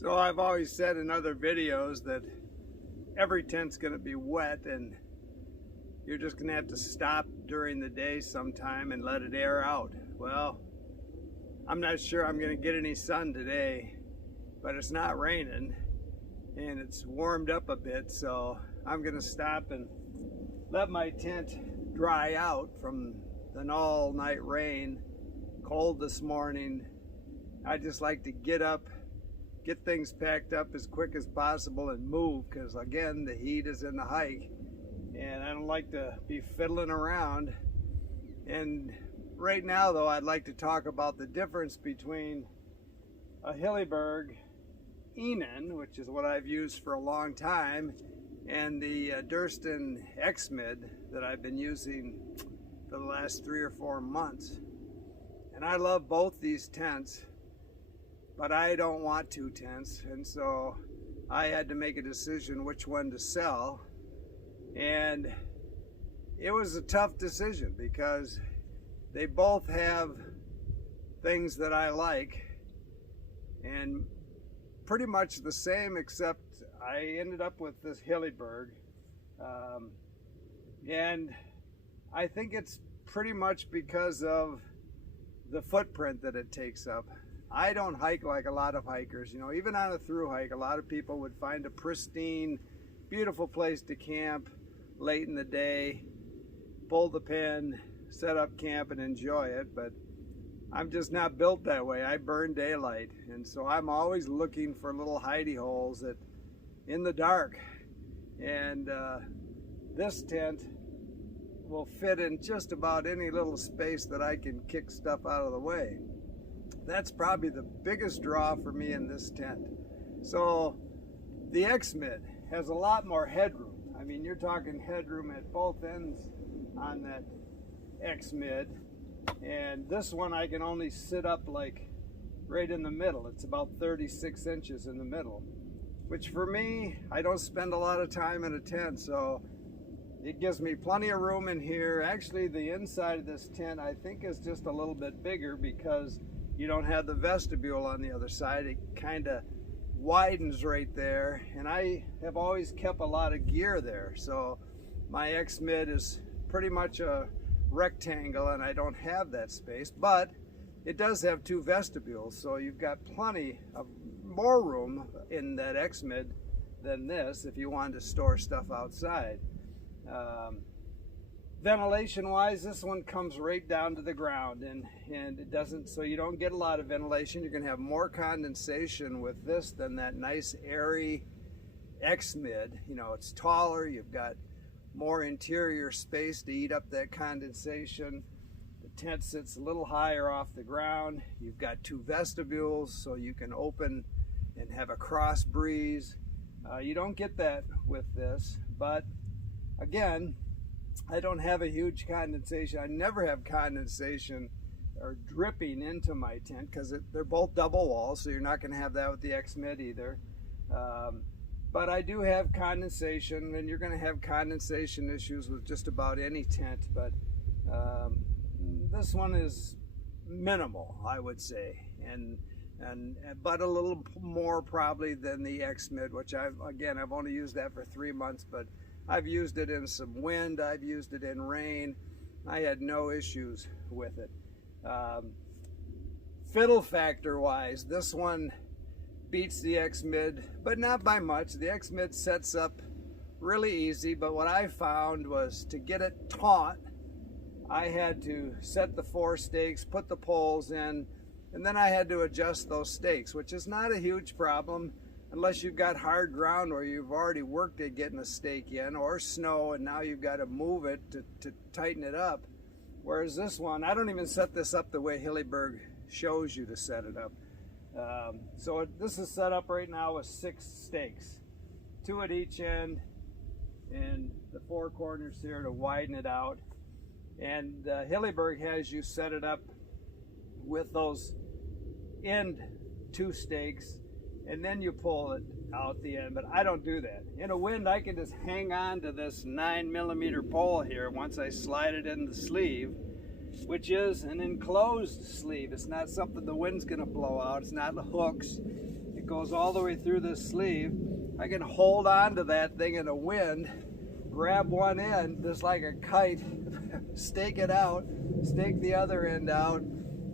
So I've always said in other videos that every tent's going to be wet and you're just going to have to stop during the day sometime and let it air out. Well, I'm not sure I'm going to get any sun today, but it's not raining and it's warmed up a bit, so I'm going to stop and let my tent dry out from the all-night rain. Cold this morning. I just like to get up, get things packed up as quick as possible and move, because again, the heat is in the hike and I don't like to be fiddling around. And right now though, I'd like to talk about the difference between a Hilleberg Enan, which is what I've used for a long time, and the Durston X-Mid that I've been using for the last 3 or 4 months. And I love both these tents, but I don't want 2 tents, and so I had to make a decision which one to sell. And it was a tough decision because they both have things that I like and pretty much the same, except I ended up with this Hilleberg, and I think it's pretty much because of the footprint that it takes up. I don't hike like a lot of hikers. You know, even on a through hike, a lot of people would find a pristine, beautiful place to camp late in the day, pull the pin, set up camp and enjoy it. But I'm just not built that way. I burn daylight. And so I'm always looking for little hidey holes in the dark. And this tent will fit in just about any little space that I can kick stuff out of the way. That's probably the biggest draw for me in this tent. So the X-Mid has a lot more headroom. I mean, you're talking headroom at both ends on that X-Mid, and this one I can only sit up like right in the middle. It's about 36 inches in the middle, which for me, I don't spend a lot of time in a tent, so it gives me plenty of room in here. Actually, the inside of this tent I think is just a little bit bigger because you don't have the vestibule on the other side. It kind of widens right there, and I have always kept a lot of gear there, so my X-Mid is pretty much a rectangle and I don't have that space, but it does have 2 vestibules, so you've got plenty of more room in that X-Mid than this if you wanted to store stuff outside. Ventilation wise, this one comes right down to the ground, and it doesn't, so you don't get a lot of ventilation. You're going to have more condensation with this than that nice airy X-Mid. You know, it's taller, you've got more interior space to eat up that condensation. The tent sits a little higher off the ground. You've got 2 vestibules, so you can open and have a cross breeze. You don't get that with this, but again, I don't have a huge condensation. I never have condensation or dripping into my tent because they're both double walls, so you're not going to have that with the X-Mid either. But I do have condensation, and you're going to have condensation issues with just about any tent, but this one is minimal, I would say, but a little more probably than the X-Mid, which I've only used that for 3 months, but I've used it in some wind, I've used it in rain. I had no issues with it. Fiddle factor wise, this one beats the X-Mid, but not by much. The X-Mid sets up really easy, but what I found was to get it taut, I had to set the 4 stakes, put the poles in, and then I had to adjust those stakes, which is not a huge problem unless you've got hard ground where you've already worked at getting a stake in, or snow, and now you've got to move it to tighten it up. Whereas this one, I don't even set this up the way Hilleberg shows you to set it up. This is set up right now with 6 stakes, 2 at each end, and the 4 corners here to widen it out. And Hilleberg has you set it up with those end 2 stakes, and then you pull it out the end, but I don't do that. In a wind, I can just hang on to this 9mm pole here once I slide it in the sleeve, which is an enclosed sleeve. It's not something the wind's gonna blow out. It's not the hooks. It goes all the way through this sleeve. I can hold on to that thing in the wind, grab one end just like a kite, stake it out, stake the other end out,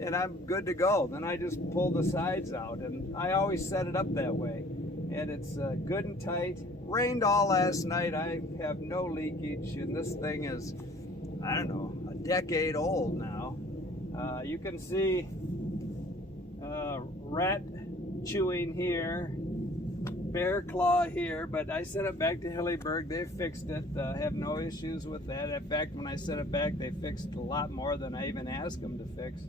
and I'm good to go. Then I just pull the sides out, and I always set it up that way. And it's good and tight. Rained all last night. I have no leakage, and this thing is, I don't know, a decade old now. You can see rat chewing here, bear claw here, but I sent it back to Hilleberg. They fixed it. I have no issues with that. In fact, when I sent it back, they fixed a lot more than I even asked them to fix.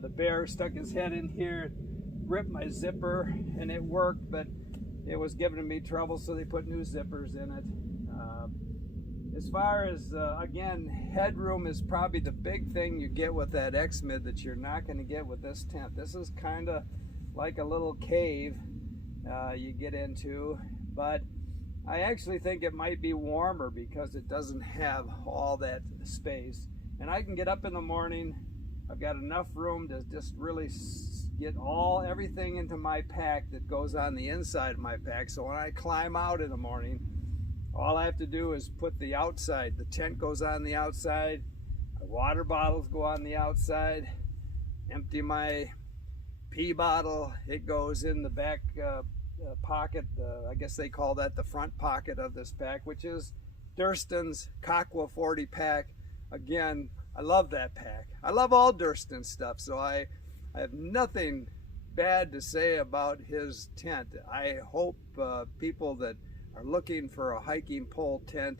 The bear stuck his head in here, ripped my zipper, and it worked, but it was giving me trouble, so they put new zippers in it. As far as, again, headroom is probably the big thing you get with that X-Mid that you're not going to get with this tent. This is kind of like a little cave you get into, but I actually think it might be warmer because it doesn't have all that space. And I can get up in the morning. I've got enough room to just really get everything into my pack that goes on the inside of my pack. So when I climb out in the morning, all I have to do is put the outside. The tent goes on the outside. My water bottles go on the outside. Empty my pee bottle. It goes in the back pocket. I guess they call that the front pocket of this pack, which is Durston's Aqua 40 pack. Again, I love that pack. I love all Durston stuff, so I have nothing bad to say about his tent. I hope people that are looking for a hiking pole tent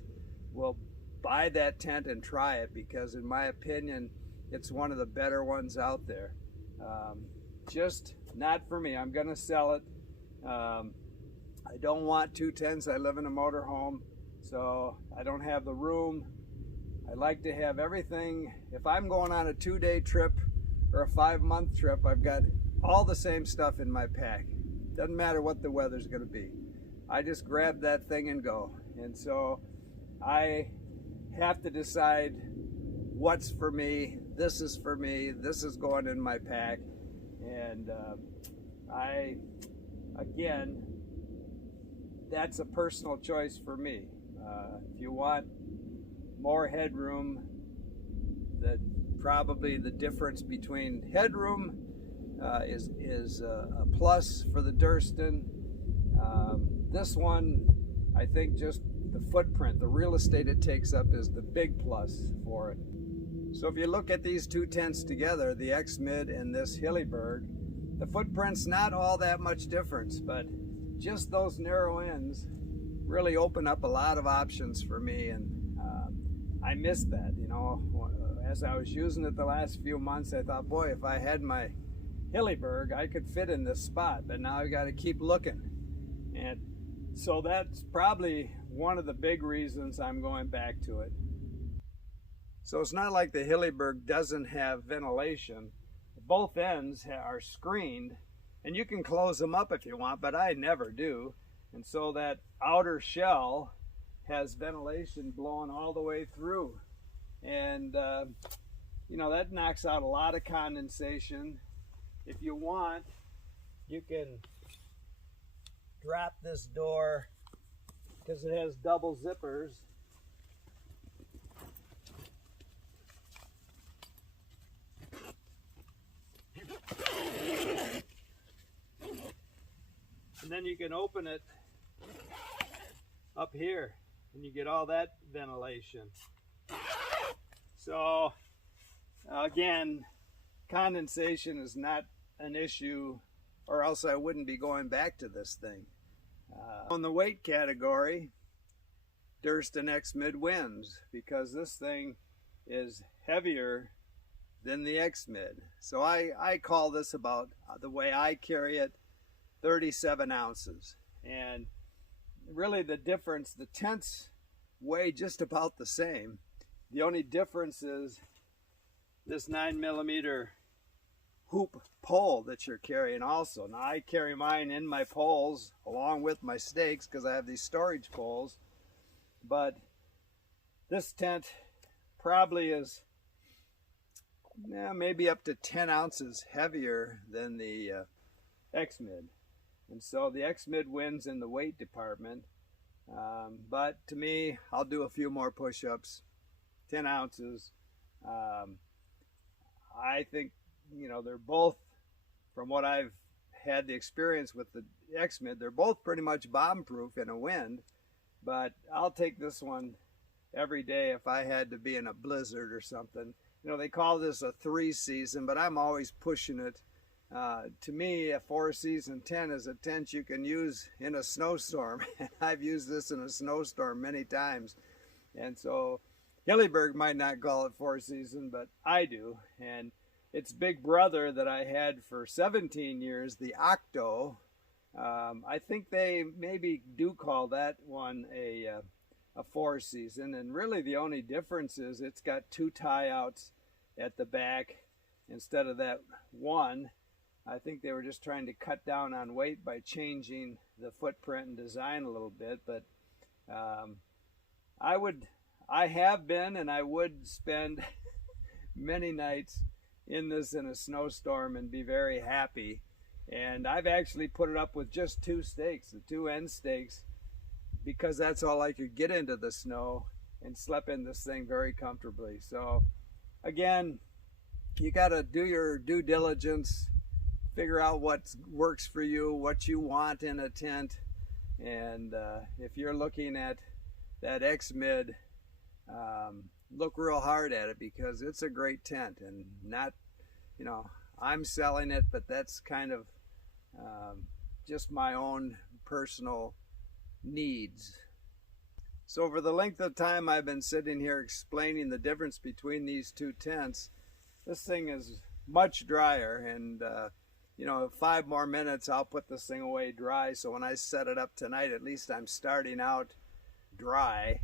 will buy that tent and try it, because in my opinion, it's one of the better ones out there. Just not for me. I'm gonna sell it. I don't want two tents. I live in a motorhome, so I don't have the room. I like to have everything. If I'm going on a 2-day trip or a 5-month trip, I've got all the same stuff in my pack. Doesn't matter what the weather's gonna be. I just grab that thing and go. And so I have to decide what's for me. This is for me. This is going in my pack. And again, that's a personal choice for me. If you want more headroom, probably the difference between headroom is a plus for the Durston. This one, I think just the footprint, the real estate it takes up is the big plus for it. So if you look at these two tents together, the X-Mid and this Hilleberg, the footprint's not all that much difference, but just those narrow ends really open up a lot of options for me, and I missed that. You know, as I was using it the last few months, I thought, boy, if I had my Hilleberg, I could fit in this spot, but now I got to keep looking. And so that's probably one of the big reasons I'm going back to it. So it's not like the Hilleberg doesn't have ventilation. Both ends are screened, and you can close them up if you want, but I never do. And so that outer shell has ventilation blowing all the way through. And you know, that knocks out a lot of condensation. If you want, you can drop this door, because it has double zippers. And then you can open it up here and you get all that ventilation. So again, condensation is not an issue, or else I wouldn't be going back to this thing. On the weight category, Durston X-Mid wins, because this thing is heavier than the X-Mid. So I call this, about the way I carry it, 37 ounces. And really the difference, the tents weigh just about the same. The only difference is this 9mm hoop pole that you're carrying also. Now I carry mine in my poles along with my stakes, because I have these storage poles. But this tent probably is maybe up to 10 ounces heavier than the X-Mid. And so the X-Mid wins in the weight department. But to me, I'll do a few more push-ups, 10 ounces. I think, they're both, from what I've had the experience with the X-Mid, they're both pretty much bomb-proof in a wind. But I'll take this one every day if I had to be in a blizzard or something. They call this a 3-season, but I'm always pushing it. To me, a 4-season tent is a tent you can use in a snowstorm. And I've used this in a snowstorm many times. And so Hilleberg might not call it 4-season, but I do. And its big brother that I had for 17 years, the Octo, I think they maybe do call that one a 4-season. And really the only difference is it's got 2 tie-outs at the back instead of that one. I think they were just trying to cut down on weight by changing the footprint and design a little bit. But I have been, and I would spend many nights in this in a snowstorm and be very happy. And I've actually put it up with just 2 stakes, the 2 end stakes, because that's all I could get into the snow, and slept in this thing very comfortably. So again, you got to do your due diligence, figure out what works for you, what you want in a tent. And if you're looking at that X-Mid, look real hard at it, because it's a great tent. And not, I'm selling it, but that's kind of just my own personal needs. So over the length of time I've been sitting here explaining the difference between these 2 tents, this thing is much drier. And 5 more minutes I'll put this thing away dry. So when I set it up tonight, at least I'm starting out dry,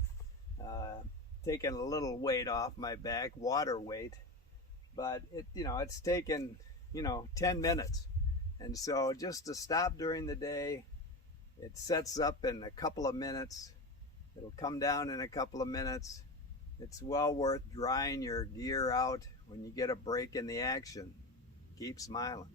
taking a little weight off my back, water weight. But it's taken 10 minutes. And so just to stop during the day, it sets up in a couple of minutes. It'll come down in a couple of minutes. It's well worth drying your gear out when you get a break in the action. Keep smiling.